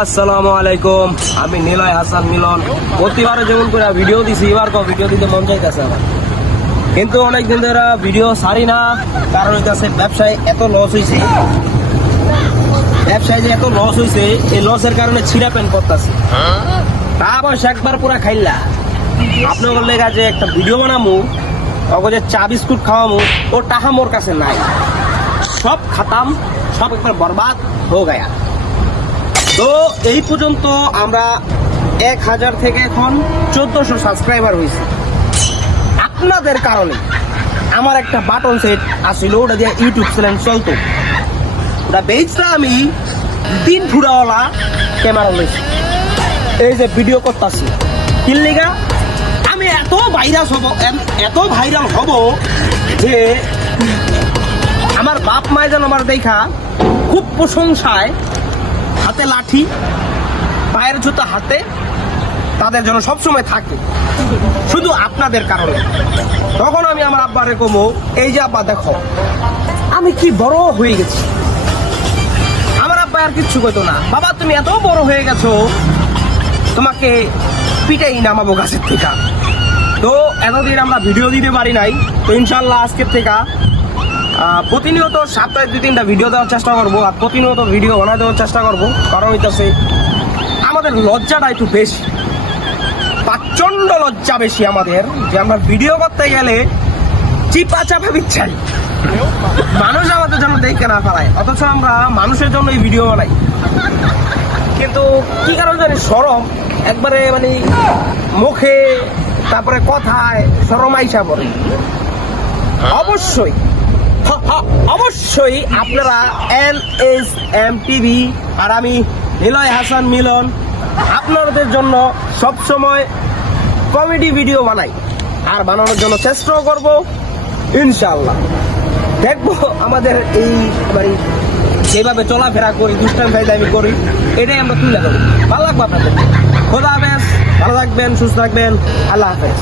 আসসালামু আলাইকুম, আমি নিলয় হাসান মিলন। প্রতিবারে যেমন করে ভিডিও দিছি, এবার ভিডিও দিতে মন চাইতেছে আমার, কিন্তু অনেকদিন ধরে ভিডিও ছাড়ি না। কারণ হইতেছে ব্যবসায় এত লস হয়েছে, ব্যবসায় যে এত লস হয়েছে, এই লসের কারণে ছিঁড়া প্যান্ট করতেছি। তা বয়স একবার পুরা খাইলা আপনার লেগা যে একটা ভিডিও বানামু, ওকে যে চা বিস্কুট খাওয়ামু, ও টাকা মোর কাছে নাই। সব খাতাম, সব একবার বরবাদ হয়ে গয়া। তো এই পর্যন্ত আমরা 1000 থেকে এখন 1400 সাবস্ক্রাইবার হয়েছে আপনাদের কারণে। আমার একটা বাটন সেট আসছিল, ওটা দিয়ে ইউটিউব চ্যানেল চলতো, ওটা বেচটা আমি 3 ফুটাওয়ালা ক্যামেরা লইছি। এই যে ভিডিও করতেছি কিল্লিগা আমি এত ভাইরাল হব যে আমার বাপ মায় যেন আমার দেখা খুব প্রশংসায়, হাতে লাঠি পায়ের জুতা হাতে তাদের জন্য সবসময় থাকে, শুধু আপনাদের কারণে। তখন আমি আমার আব্বারে কমো, এই যে আব্বা দেখো আমি কি বড় হয়ে গেছি। আমার আব্বা আর কিচ্ছু কইতো না, বাবা তুমি এত বড় হয়ে গেছো, তোমাকে পিটাই নামাবো গাছের থেকে। তো এতদিন আমরা ভিডিও দিতে পারি নাই, তো ইনশাল্লাহ আজকের থেকে প্রতিনিয়ত সপ্তাহে 2-3টা ভিডিও দেওয়ার চেষ্টা করবো, আর প্রতিনিয়ত ভিডিও বানা দেওয়ার চেষ্টা করবো। কারণ হইতেছে আমাদের লজ্জাটা একটু বেশি, প্রচন্ড লজ্জা বেশি আমাদের, যে আমরা ভিডিও করতে গেলে চিপা চাপা বিচ্ছাই, মানুষ আমাদের জন্য দেখে না ফেলায়, অথচ আমরা মানুষের জন্য এই ভিডিও বানাই। কিন্তু কি কারণ জানি শরম একবারে মানে মুখে, তারপরে কথায় শরম আইসা পড়ে। অবশ্যই আপনারা NSM TV আর আমি নিলয় হাসান মিলন আপনাদের জন্য সবসময় কমেডি ভিডিও বানাই, আর বানানোর জন্য চেষ্টাও করব ইনশাআল্লাহ। দেখবো আমাদের এই মানে যেভাবে চলাফেরা করি, দুষ্টামি ফাইজলামি করি, এটাই আমরা তুলে ধরবো। ভালো লাগবে আপনাদের। খোদা হাফেজ, ভালো থাকবেন, সুস্থ থাকবেন, আল্লাহ হাফেজ।